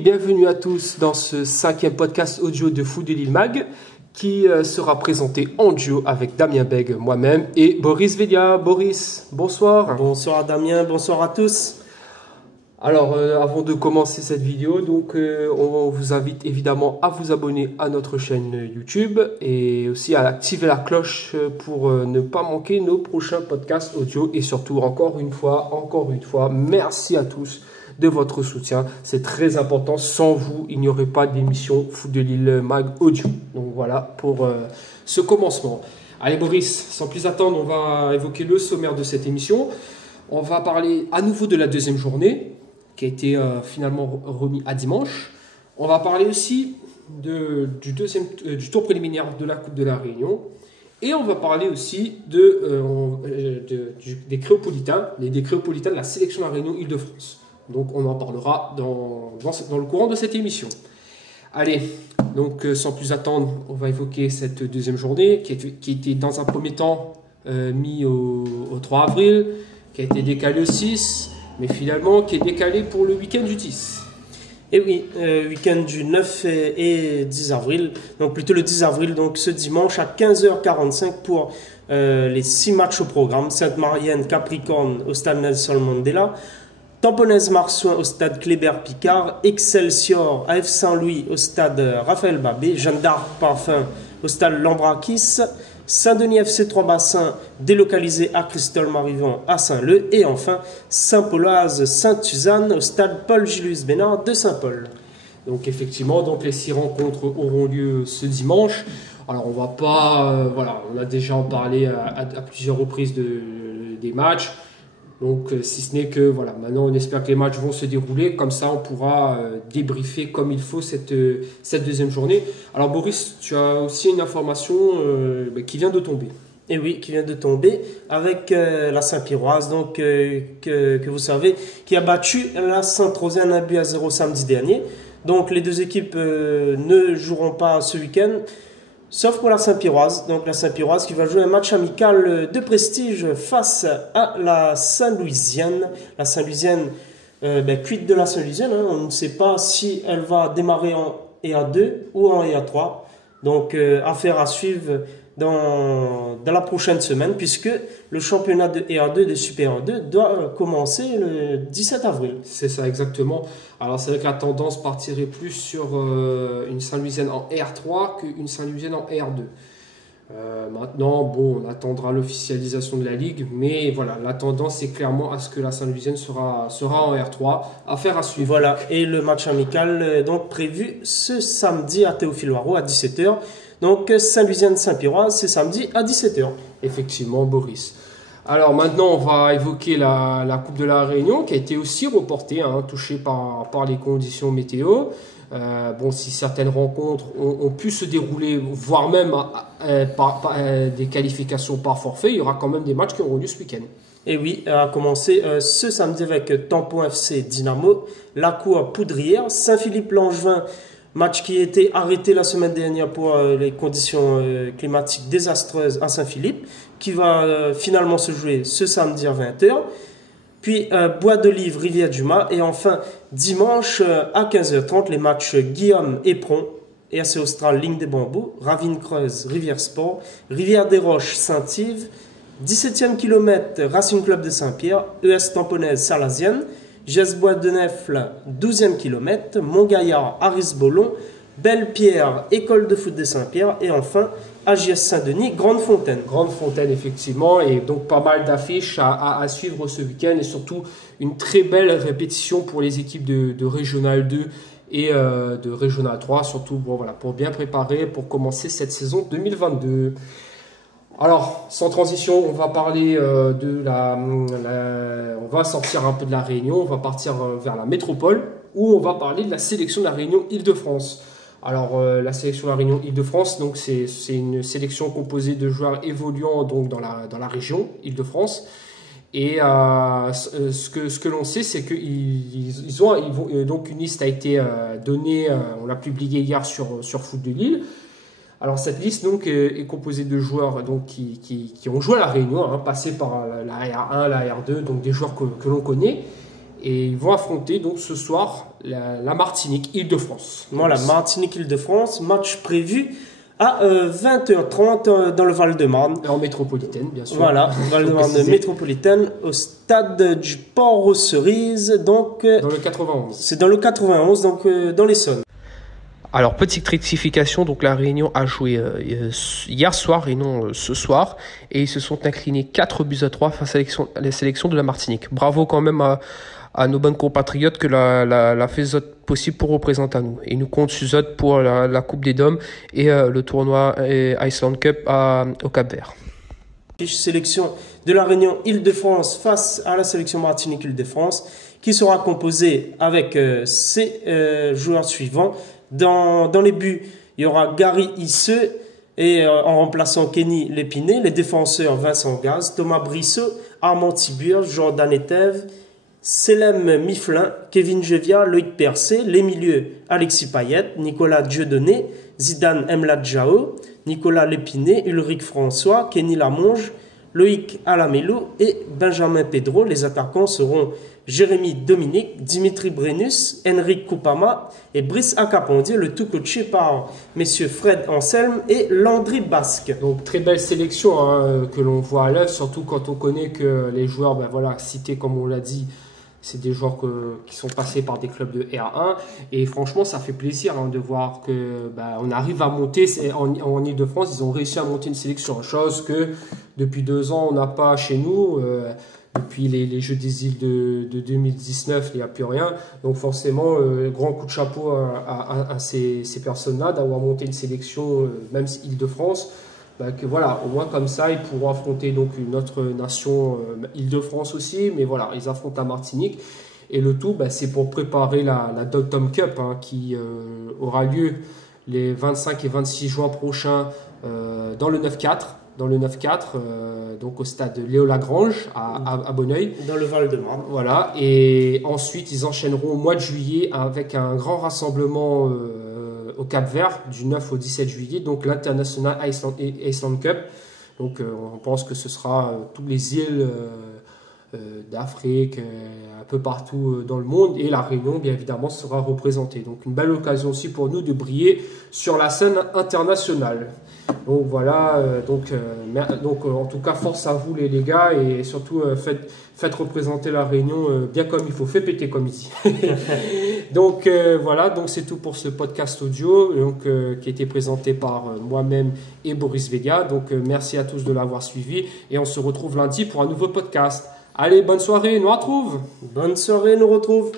bienvenue à tous dans ce 5e podcast audio de Foot de Lille Mag qui sera présenté en duo avec Damien Beg, moi-même et Boris Velia. Boris, bonsoir. Bonsoir Damien, bonsoir à tous. Alors, avant de commencer cette vidéo, on vous invite évidemment à vous abonner à notre chaîne YouTube et aussi à activer la cloche pour ne pas manquer nos prochains podcasts audio. Et surtout, encore une fois, merci à tous de votre soutien. C'est très important. Sans vous, il n'y aurait pas d'émission Foot de Lille Mag audio. Donc voilà pour ce commencement. Allez Boris, sans plus attendre, on va évoquer le sommaire de cette émission. On va parler à nouveau de la deuxième journée, qui a été finalement remis à dimanche. On va parler aussi du tour préliminaire de la Coupe de la Réunion. Et on va parler aussi des Créopolitains, des Créopolitains de la sélection de la Réunion Île-de-France. Donc on en parlera dans le courant de cette émission. Allez, donc sans plus attendre, on va évoquer cette deuxième journée qui était dans un premier temps mis au 3 avril, qui a été décalé au 6, mais finalement qui est décalé pour le week-end du 10. Et oui, week-end du 9 et 10 avril, donc plutôt le 10 avril, donc ce dimanche à 15h45 pour les 6 matchs au programme. Sainte-Marienne, Capricorne au stade Nelson Mandela, Tamponnaise Marsouin au stade Kléber-Picard, Excelsior AF Saint-Louis au stade Raphaël Babé, Jeanne d'Arc Parfum au stade Lambrakis, Saint-Denis FC 3 Bassins délocalisé à Cristol-Marivant à Saint-Leu et enfin Saint-Paulaz Sainte-Suzanne au stade Paul-Gilus Bénard de Saint-Paul. Donc effectivement, les 6 rencontres auront lieu ce dimanche. Alors on va pas, on a déjà en parlé à plusieurs reprises des matchs. Donc si ce n'est que maintenant on espère que les matchs vont se dérouler, comme ça on pourra débriefer comme il faut cette deuxième journée. Alors Boris, tu as aussi une information qui vient de tomber. Et oui, qui vient de tomber avec la Saint-Piroise, donc que vous savez, qui a battu la Saint-Rosien 1-0 samedi dernier. Donc les deux équipes ne joueront pas ce week-end. Sauf pour la Saint-Piroise, donc la Saint-Piroise qui va jouer un match amical de prestige face à la Saint-Louisienne. La Saint-Louisienne, quid de la Saint-Louisienne, on ne sait pas si elle va démarrer en EA2 ou en EA3. Donc affaire à suivre dans la prochaine semaine, puisque le championnat de EA2 de Super 2 doit commencer le 17 avril. C'est ça exactement. Alors c'est vrai que la tendance partirait plus sur une Saint-Louisienne en R3 qu'une Saint-Louisienne en R2. Maintenant, on attendra l'officialisation de la Ligue, mais voilà, la tendance est clairement à ce que la Saint-Louisienne sera en R3. Affaire à suivre. Voilà, et le match amical donc prévu ce samedi à Théophile Waro à 17h. Donc Saint-Louisienne-Saint-Piroise, c'est samedi à 17h. Effectivement, Boris. Alors maintenant, on va évoquer la Coupe de la Réunion qui a été aussi reportée, touchée par les conditions météo. Si certaines rencontres ont pu se dérouler, voire même par des qualifications par forfait, il y aura quand même des matchs qui auront lieu ce week-end. Et oui, à commencer ce samedi avec Tampon FC Dynamo, La Cour Poudrière, Saint-Philippe-Langevin, match qui a été arrêté la semaine dernière pour les conditions climatiques désastreuses à Saint-Philippe, qui va finalement se jouer ce samedi à 20h. Puis Bois d'Olive, Rivière-du-Mât. Et enfin, dimanche à 15h30, les matchs Guillaume-Éperon, RC Austral, Ligne des Bambous, Ravine-Creuse, Rivière-Sport, Rivière-des-Roches, Saint-Yves, 17e kilomètre, Racing Club de Saint-Pierre, ES Tamponnaise, Salasienne, Gesbois de Nefle, 12e kilomètre, Montgaillard, Aris-Bollon, Belle-Pierre, École de foot de Saint-Pierre et enfin AGS Saint-Denis, Grande Fontaine. Grande Fontaine, effectivement, et donc pas mal d'affiches à suivre ce week-end et surtout une très belle répétition pour les équipes de Régional 2 et de Régional 3, surtout pour bien préparer, pour commencer cette saison 2022. Alors, sans transition, on va parler on va sortir un peu de la Réunion, on va partir vers la métropole, où on va parler de la sélection de la Réunion Île-de-France. Alors, la sélection de la Réunion Île-de-France, donc c'est une sélection composée de joueurs évoluant donc dans la région Île-de-France. Et ce que l'on sait, c'est donc une liste a été donnée, on l'a publiée hier sur Foot de Lille. Alors cette liste donc est composée de joueurs donc qui ont joué à la Réunion, passé par la R1, la R2, donc des joueurs que l'on connaît. Et ils vont affronter donc ce soir la Martinique, Île-de-France. Voilà, Martinique, Île-de-France, match prévu à 20h30 dans le Val-de-Marne. En métropolitaine, bien sûr. Voilà, Val-de-Marne métropolitaine, au stade du Port aux Cerises. Donc, dans le 91. C'est dans le 91, donc dans l'Essonne. Alors, petite rectification, donc la Réunion a joué hier soir et non ce soir, et ils se sont inclinés 4-3 face à la sélection de la Martinique. Bravo quand même à nos bonnes compatriotes que la fait zot possible pour représenter à nous. Et nous compte sur zot pour la Coupe des Dômes et le tournoi Iceland Cup au Cap-Vert. Sélection de la Réunion Île-de-France face à la sélection Martinique Île-de-France, qui sera composée avec ces joueurs suivants. Dans les buts, il y aura Gary Isseux et en remplaçant Kenny Lépiné, les défenseurs Vincent Gaz, Thomas Brissot, Armand Tibur, Jordan Etève, Selem Miflin, Kevin Jevia, Loïc Percé, les milieux Alexis Payet, Nicolas Dieudonné, Zidane Mladjao, Nicolas Lépiné, Ulrich François, Kenny Lamonge, Loïc Alamelo et Benjamin Pedro. Les attaquants seront Jérémy Dominique, Dimitri Brennus, Henrik Koupama et Brice Akapondier, le tout coaché par messieurs Fred Anselme et Landry Basque. Donc très belle sélection que l'on voit à l'œuvre, surtout quand on connaît que les joueurs cités comme on l'a dit, c'est des joueurs qui sont passés par des clubs de R1 et franchement ça fait plaisir de voir que on arrive à monter en Ile-de-France. Ils ont réussi à monter une sélection, chose que depuis 2 ans on n'a pas chez nous. Depuis les Jeux des îles de 2019, il n'y a plus rien. Donc forcément, grand coup de chapeau à ces personnes-là d'avoir monté une sélection, même Île-de-France. Que voilà, au moins comme ça, ils pourront affronter donc une autre nation, Île-de-France aussi. Mais voilà, ils affrontent la Martinique. Et le tout, c'est pour préparer la Dog-Tom Cup qui aura lieu les 25 et 26 juin prochains dans le 9-4. Dans le 9-4, donc au stade Léo Lagrange à Bonneuil. Dans le Val-de-Marne. Voilà, et ensuite ils enchaîneront au mois de juillet avec un grand rassemblement au Cap-Vert du 9 au 17 juillet, donc l'International Iceland Cup. Donc on pense que ce sera toutes les îles d'Afrique, un peu partout dans le monde, et la Réunion bien évidemment sera représentée. Donc une belle occasion aussi pour nous de briller sur la scène internationale. Donc voilà, donc en tout cas force à vous les gars, et surtout faites représenter la Réunion bien comme il faut, fait péter comme ici. Donc voilà, donc c'est tout pour ce podcast audio qui a été présenté par moi-même et Boris Vega. Donc merci à tous de l'avoir suivi et on se retrouve lundi pour un nouveau podcast. Allez, bonne soirée, nous retrouve. Bonne soirée, nous retrouve.